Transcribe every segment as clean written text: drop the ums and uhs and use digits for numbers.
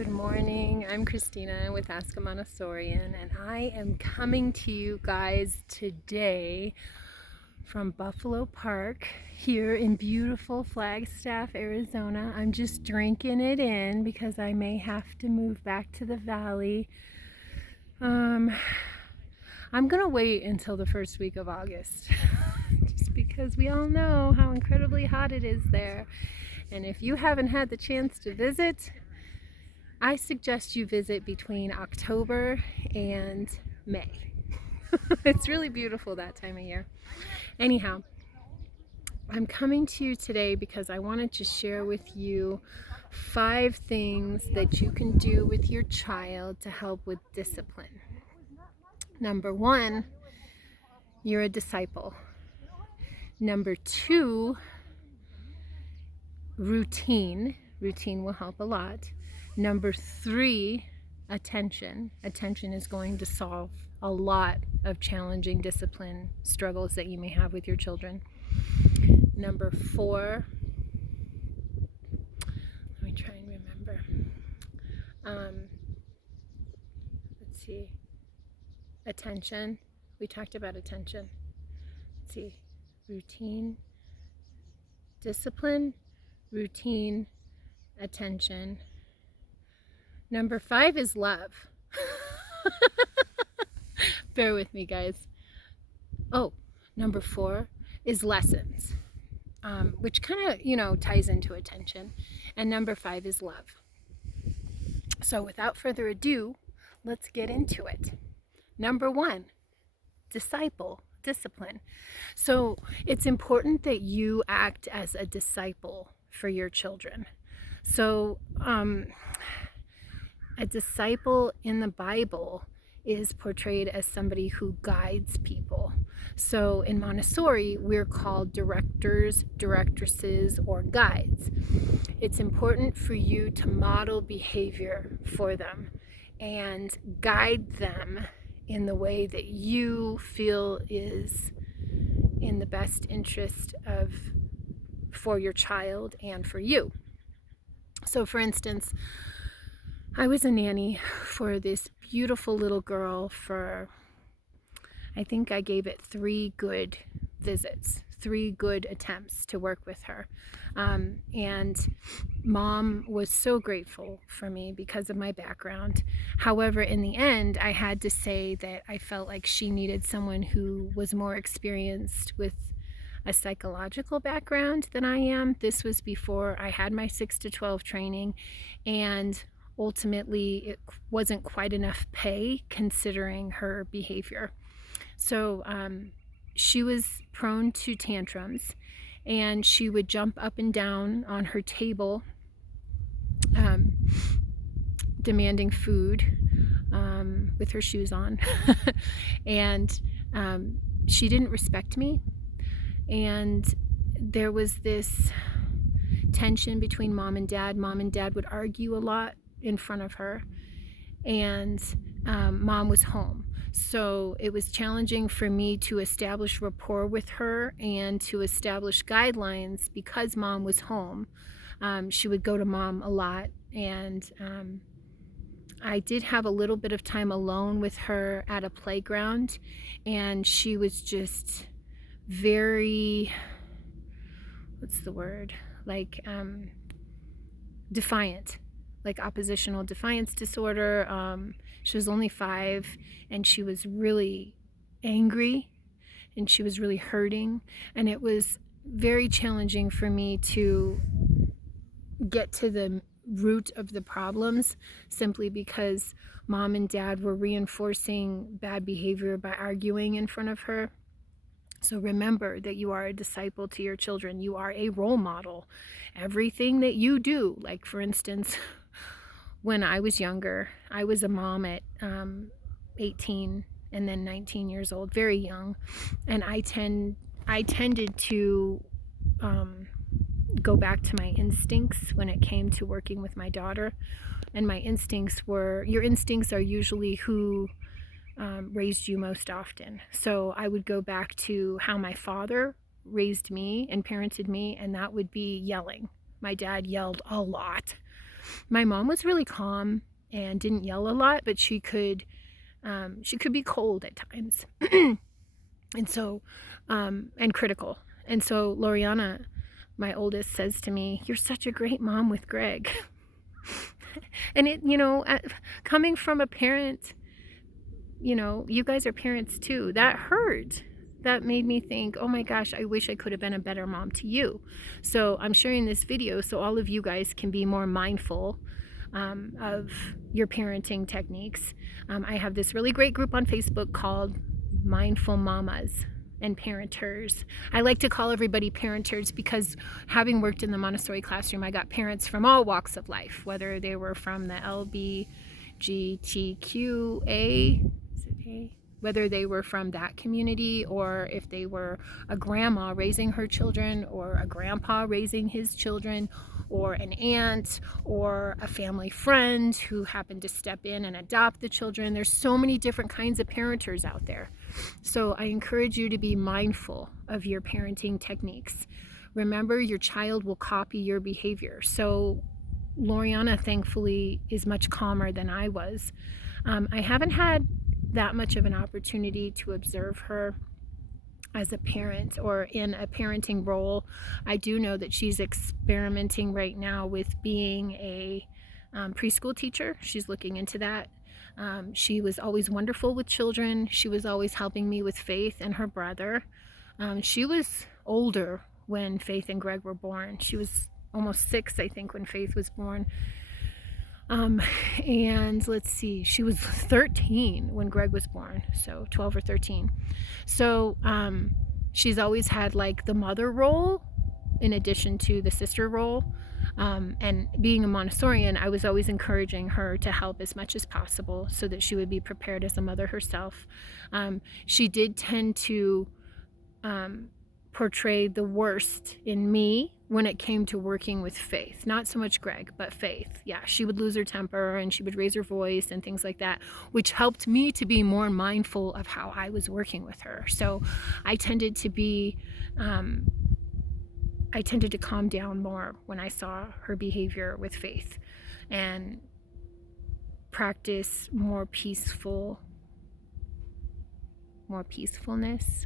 Good morning. I'm Christina with Ask a Montessorian, and I am coming to you guys today from Buffalo Park here in beautiful Flagstaff, Arizona. I'm just drinking it in because I may have to move back to the valley. I'm gonna wait until the first week of August just because we all know how incredibly hot it is there. And if you haven't had the chance to visit, I suggest you visit between October and May. It's really beautiful that time of year. Anyhow, I'm coming to you today because I wanted to share with you 5 things that you can do with your child to help with discipline. Number 1, you're a disciple. Number 2, routine. Routine will help a lot. Number 3, attention. Attention is going to solve a lot of challenging discipline struggles that you may have with your children. Number 4, let me try and remember. Let's see. Attention. We talked about attention. Let's see. Routine, discipline, routine, attention. Number 5 is love. Bear with me, guys. Oh, number 4 is lessons, which kind of, ties into attention. And number 5 is love. So without further ado, let's get into it. Number 1, discipline. So it's important that you act as a disciple for your children. So, a disciple in the Bible is portrayed as somebody who guides people. So in Montessori, we're called directors, directresses, or guides. It's important for you to model behavior for them and guide them in the way that you feel is in the best interest for your child and for you. So for instance, I was a nanny for this beautiful little girl for, I think I gave it 3 good visits, 3 good attempts to work with her. And mom was so grateful for me because of my background. However, in the end, I had to say that I felt like she needed someone who was more experienced with a psychological background than I am. This was before I had my 6 to 12 training, and ultimately it wasn't quite enough pay considering her behavior. So she was prone to tantrums, and she would jump up and down on her table demanding food with her shoes on. And she didn't respect me, and there was this tension between mom and dad. Mom and dad would argue a lot in front of her, and mom was home. So it was challenging for me to establish rapport with her and to establish guidelines because mom was home. She would go to mom a lot, and I did have a little bit of time alone with her at a playground, and she was just very, defiant, like oppositional defiance disorder. She was only 5, and she was really angry, and she was really hurting, and it was very challenging for me to get to the root of the problems simply because mom and dad were reinforcing bad behavior by arguing in front of her. So remember that you are a disciple to your children. You are a role model. Everything that you do, like for instance, when I was younger, I was a mom at 18 and then 19 years old, very young, and I tended to go back to my instincts when it came to working with my daughter. And my instincts were, your instincts are usually who raised you most often. So I would go back to how my father raised me and parented me, and that would be yelling. My dad yelled a lot. My mom was really calm and didn't yell a lot, but she could be cold at times. And so, and critical. And so Loriana, my oldest, says to me, "You're such a great mom with Greg." And it, coming from a parent, you guys are parents too, that hurt. That made me think, oh my gosh, I wish I could have been a better mom to you. So I'm sharing this video so all of you guys can be more mindful of your parenting techniques. I have this really great group on Facebook called Mindful Mamas and Parenters. I like to call everybody parenters because, having worked in the Montessori classroom, I got parents from all walks of life, whether they were from the LGBTQA, whether they were from that community, or if they were a grandma raising her children, or a grandpa raising his children, or an aunt, or a family friend who happened to step in and adopt the children. There's so many different kinds of parenters out there. So I encourage you to be mindful of your parenting techniques. Remember, your child will copy your behavior. So Loriana, thankfully, is much calmer than I was. I haven't had that much of an opportunity to observe her as a parent or in a parenting role. I do know that she's experimenting right now with being a preschool teacher. She's looking into that. She was always wonderful with children. She was always helping me with Faith and her brother. She was older when Faith and Greg were born. She was almost 6, I think, when Faith was born. And let's see, she was 13 when Greg was born, so 12 or 13. So she's always had like the mother role in addition to the sister role. And being a Montessorian, I was always encouraging her to help as much as possible so that she would be prepared as a mother herself. She did tend to portray the worst in me when it came to working with Faith. Not so much Greg, but Faith. Yeah, she would lose her temper and she would raise her voice and things like that, which helped me to be more mindful of how I was working with her. So I tended to calm down more when I saw her behavior with Faith, and practice more peacefulness,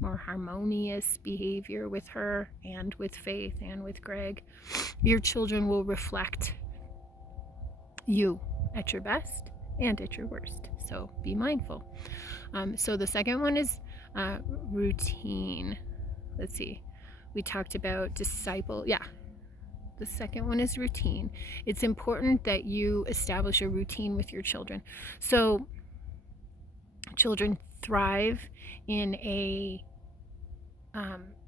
more harmonious behavior with her and with Faith and with Greg. Your children will reflect you at your best and at your worst. So be mindful. So the second one is routine. Let's see. We talked about disciple. Yeah. The second one is routine. It's important that you establish a routine with your children. So children thrive in a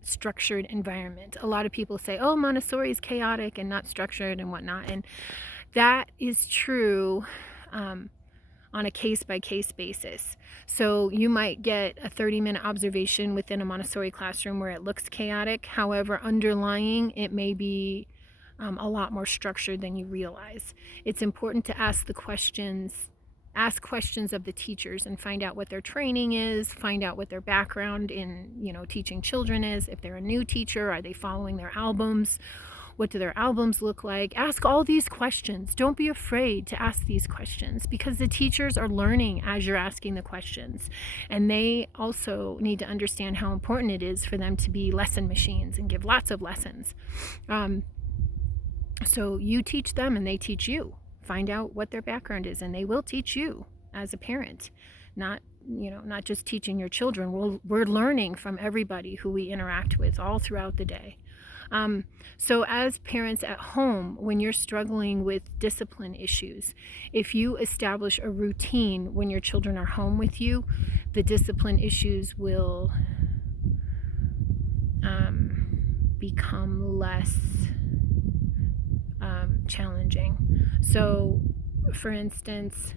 structured environment. A lot of people say, oh, Montessori is chaotic and not structured and whatnot. And that is true on a case-by-case basis. So you might get a 30-minute observation within a Montessori classroom where it looks chaotic. However, underlying, it may be a lot more structured than you realize. It's important to ask questions of the teachers and find out what their training is, find out what their background in, teaching children is. If they're a new teacher, are they following their albums? What do their albums look like? Ask all these questions. Don't be afraid to ask these questions, because the teachers are learning as you're asking the questions. And they also need to understand how important it is for them to be lesson machines and give lots of lessons. So you teach them and they teach you. Find out what their background is, and they will teach you as a parent. Not just teaching your children. We're learning from everybody who we interact with all throughout the day. So as parents at home, when you're struggling with discipline issues, if you establish a routine when your children are home with you, the discipline issues will become less challenging. So, for instance,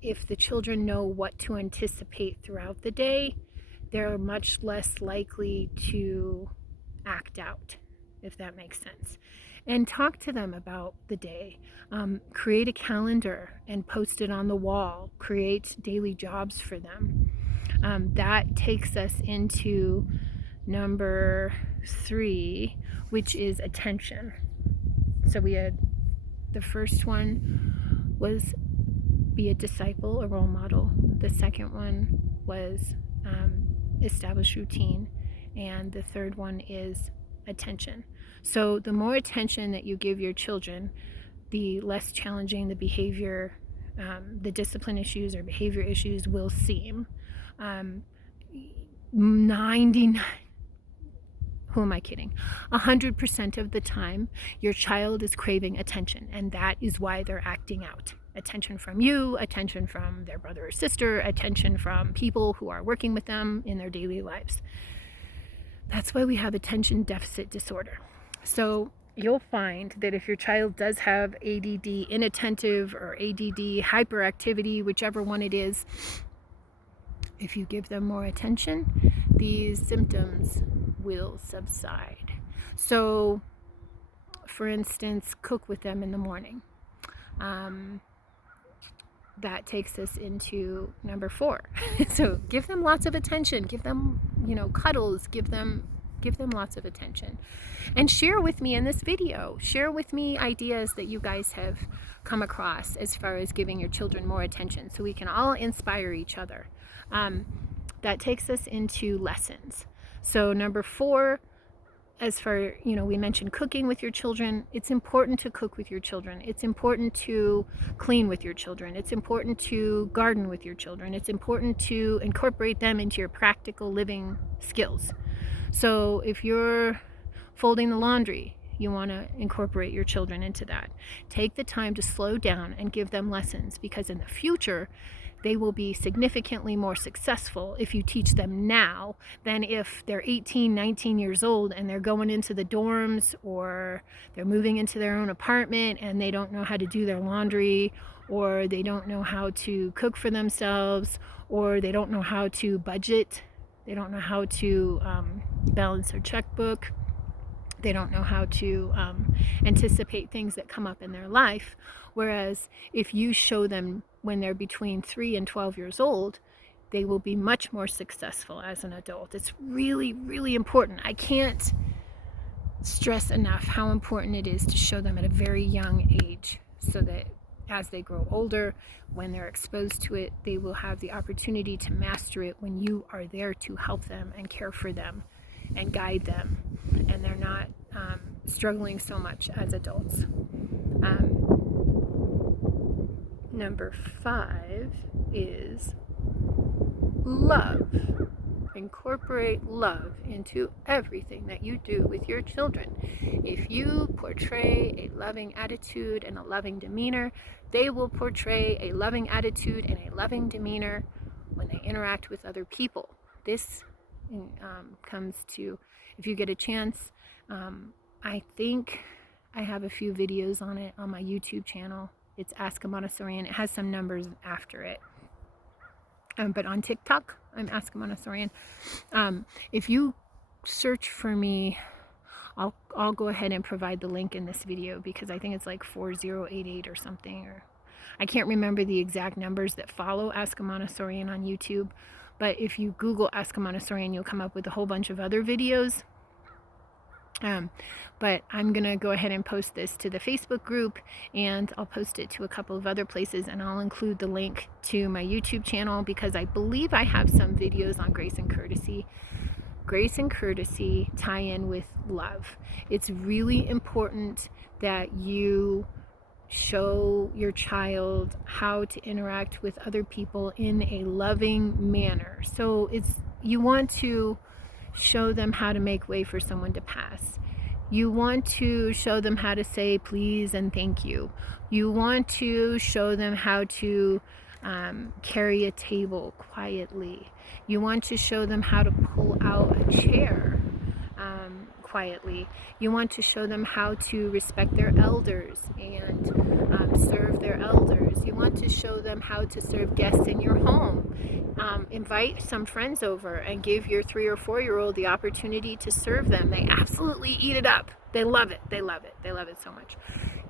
if the children know what to anticipate throughout the day, they're much less likely to act out, if that makes sense. And talk to them about the day. Create a calendar and post it on the wall. Create daily jobs for them. That takes us into number 3, which is attention. So we had The first one was be a disciple, a role model. The second one was establish routine. And the third one is attention. So the more attention that you give your children, the less challenging the behavior, the discipline issues or behavior issues will seem. 99, who am I kidding? 100% of the time, your child is craving attention, and that is why they're acting out. Attention from you, attention from their brother or sister, attention from people who are working with them in their daily lives. That's why we have attention deficit disorder. So you'll find that if your child does have ADD, inattentive, or ADD, hyperactivity, whichever one it is, if you give them more attention, these symptoms will subside. So, for instance, cook with them in the morning. That takes us into number 4. So give them lots of attention, give them, cuddles, give them lots of attention. And share with me in this video, share with me ideas that you guys have come across as far as giving your children more attention so we can all inspire each other. That takes us into lessons. So number 4, as for, we mentioned cooking with your children. It's important to cook with your children. It's important to clean with your children. It's important to garden with your children. It's important to incorporate them into your practical living skills. So if you're folding the laundry, you want to incorporate your children into that. Take the time to slow down and give them lessons, because in the future, they will be significantly more successful if you teach them now than if they're 18, 19 years old and they're going into the dorms, or they're moving into their own apartment and they don't know how to do their laundry, or they don't know how to cook for themselves, or they don't know how to budget. They don't know how to balance their checkbook. They don't know how to anticipate things that come up in their life. Whereas if you show them when they're between 3 and 12 years old, they will be much more successful as an adult. It's really, really important. I can't stress enough how important it is to show them at a very young age, so that as they grow older, when they're exposed to it, they will have the opportunity to master it when you are there to help them and care for them and guide them, and they're not struggling so much as adults. Number 5 is love. Incorporate love into everything that you do with your children. If you portray a loving attitude and a loving demeanor, they will portray a loving attitude and a loving demeanor when they interact with other people. This comes to, if you get a chance, I think I have a few videos on it on my YouTube channel. It's Ask a Montessorian. It has some numbers after it. But on TikTok, I'm Ask a Montessorian. If you search for me, I'll go ahead and provide the link in this video, because I think it's like 4088 or something, or I can't remember the exact numbers that follow Ask a Montessorian on YouTube. But if you Google Ask a Montessorian, you'll come up with a whole bunch of other videos. But I'm going to go ahead and post this to the Facebook group, and I'll post it to a couple of other places, and I'll include the link to my YouTube channel, because I believe I have some videos on grace and courtesy. Grace and courtesy tie in with love. It's really important that you show your child how to interact with other people in a loving manner. So you want to show them how to make way for someone to pass. You want to show them how to say please and thank you. You want to show them how to carry a table quietly. You want to show them how to pull out a chair quietly. You want to show them how to respect their elders and serve their elders. You want to show them how to serve guests in your home. Invite some friends over and give your 3 or 4-year-old the opportunity to serve them. They absolutely eat it up. They love it. They love it. They love it so much.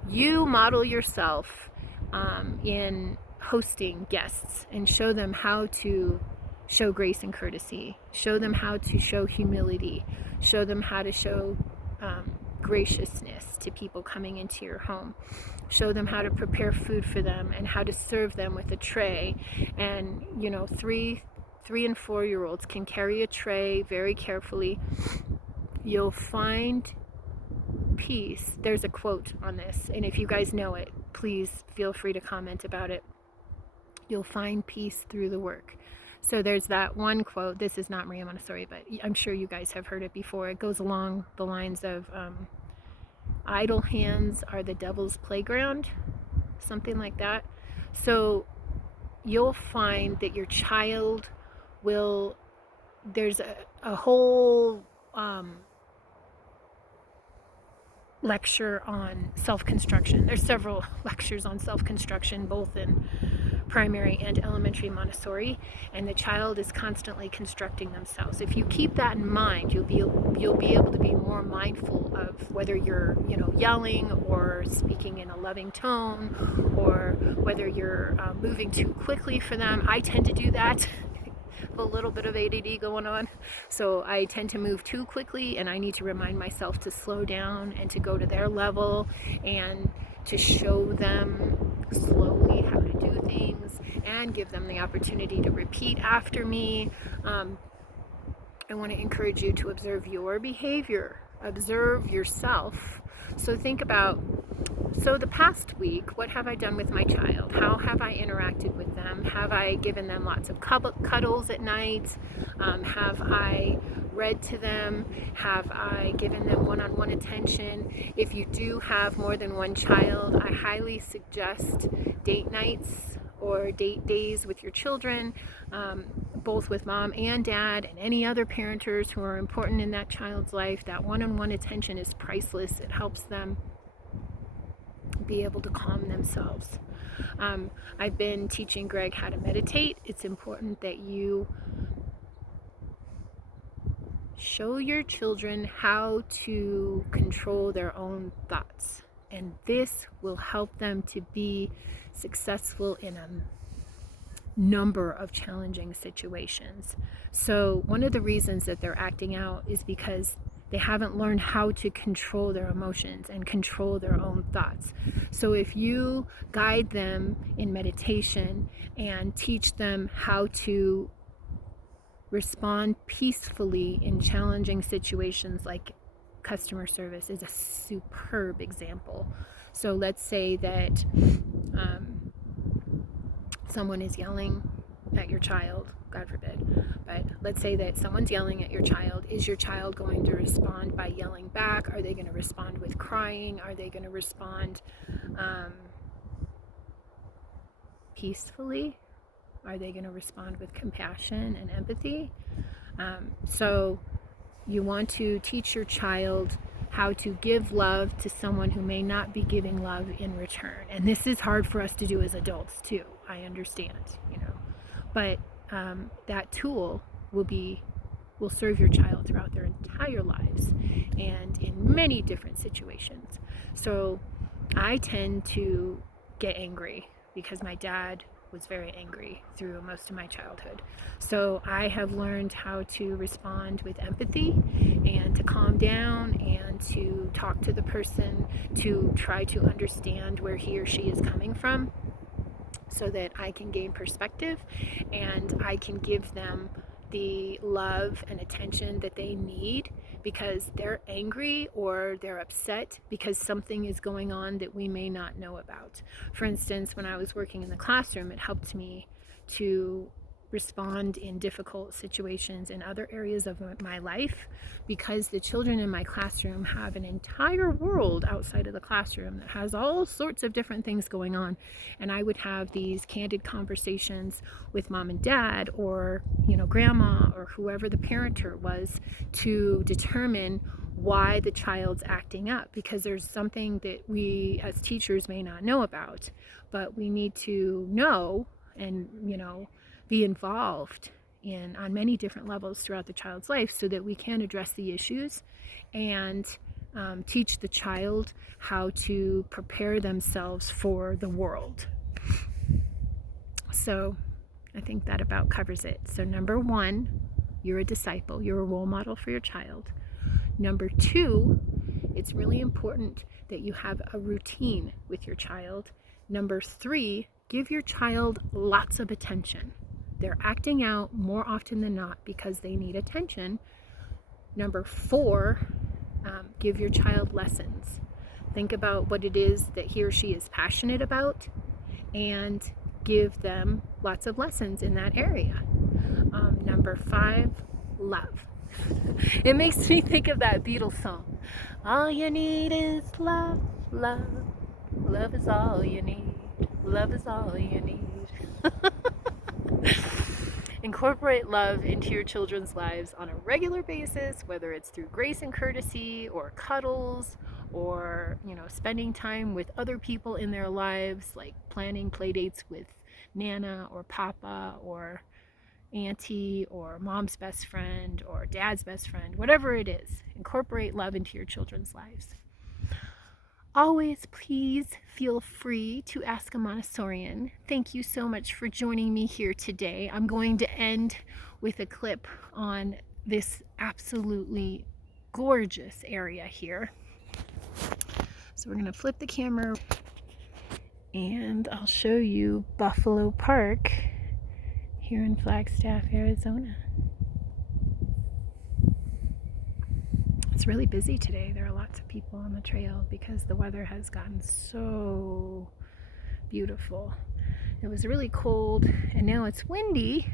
You model yourself in hosting guests and show them how to show grace and courtesy. Show them how to show humility. Show them how to show graciousness to people coming into your home. Show them how to prepare food for them and how to serve them with a tray. And 3 and 4-year-olds can carry a tray very carefully. You'll find peace. There's a quote on this, and if you guys know it, please feel free to comment about it. You'll find peace through the work. So there's that one quote. This is not Maria Montessori, but I'm sure you guys have heard it before. It goes along the lines of idle hands are the devil's playground, something like that. So you'll find that your child will, there's a whole lecture on self-construction. There's several lectures on self-construction, both in primary and elementary Montessori, and the child is constantly constructing themselves. If you keep that in mind, you'll be able to be more mindful of whether you're yelling or speaking in a loving tone, or whether you're moving too quickly for them. I tend to do that. A little bit of ADD going on, so I tend to move too quickly, and I need to remind myself to slow down and to go to their level and to show them slowly how to do things and give them the opportunity to repeat after me. I want to encourage you to observe your behavior, observe yourself. So think about, so the past week, what have I done with my child? How have I interacted with them? Have I given them lots of cuddles at night? Have I read to them? Have I given them one-on-one attention? If you do have more than one child, I highly suggest date nights or date days with your children, both with mom and dad and any other parenters who are important in that child's life. That one-on-one attention is priceless. It helps them be able to calm themselves. I've been teaching Greg how to meditate. It's important that you show your children how to control their own thoughts, and this will help them to be successful in a number of challenging situations. So one of the reasons that they're acting out is because they haven't learned how to control their emotions and control their own thoughts. So if you guide them in meditation and teach them how to respond peacefully in challenging situations, like customer service is a superb example. So let's say that someone is yelling at your child, God forbid, but let's say that someone's yelling at your child. Is your child going to respond by yelling back? Are they going to respond with crying? Are they going to respond peacefully? Are they going to respond with compassion and empathy? So you want to teach your child how to give love to someone who may not be giving love in return. And this is hard for us to do as adults too. I understand, but that tool will serve your child throughout their entire lives and in many different situations. So I tend to get angry because my dad was very angry through most of my childhood. So I have learned how to respond with empathy and to calm down and to talk to the person, to try to understand where he or she is coming from, so that I can gain perspective and I can give them the love and attention that they need, because they're angry or they're upset because something is going on that we may not know about. For instance, when I was working in the classroom, it helped me to respond in difficult situations in other areas of my life, because the children in my classroom have an entire world outside of the classroom that has all sorts of different things going on. And I would have these candid conversations with mom and dad, or grandma, or whoever the parenter was, to determine why the child's acting up, because there's something that we as teachers may not know about, but we need to know and be involved on many different levels throughout the child's life, so that we can address the issues and teach the child how to prepare themselves for the world. So I think that about covers it. So number 1, you're a disciple. You're a role model for your child. Number 2, It's really important that you have a routine with your child. Number 3, give your child lots of attention. They're acting out more often than not because they need attention. Number 4, give your child lessons. Think about what it is that he or she is passionate about and give them lots of lessons in that area. Number 5, love. It makes me think of that Beatles song. All you need is love, love. Love is all you need. Love is all you need. Incorporate love into your children's lives on a regular basis, whether it's through grace and courtesy or cuddles or, spending time with other people in their lives, like planning play dates with Nana or Papa or auntie or mom's best friend or dad's best friend, whatever it is. Incorporate love into your children's lives. Always, please feel free to ask a Montessorian. Thank you so much for joining me here today. I'm going to end with a clip on this absolutely gorgeous area here. So we're going to flip the camera and I'll show you Buffalo Park here in Flagstaff, Arizona. It's really busy today. There are lots of people on the trail because the weather has gotten so beautiful. It was really cold and now it's windy,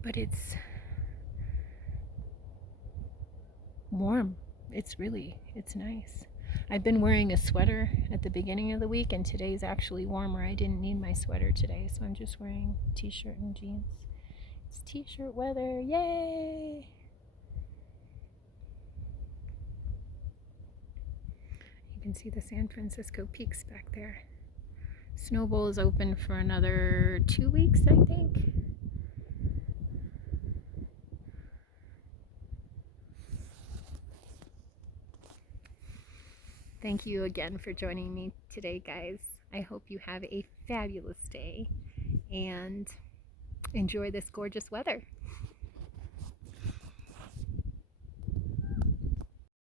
but it's warm. It's nice. I've been wearing a sweater at the beginning of the week and today's actually warmer. I didn't need my sweater today, so I'm just wearing a t-shirt and jeans. It's t-shirt weather, yay! You can see the San Francisco Peaks back there. Snow Bowl is open for another 2 weeks, I think. Thank you again for joining me today, guys. I hope you have a fabulous day and enjoy this gorgeous weather.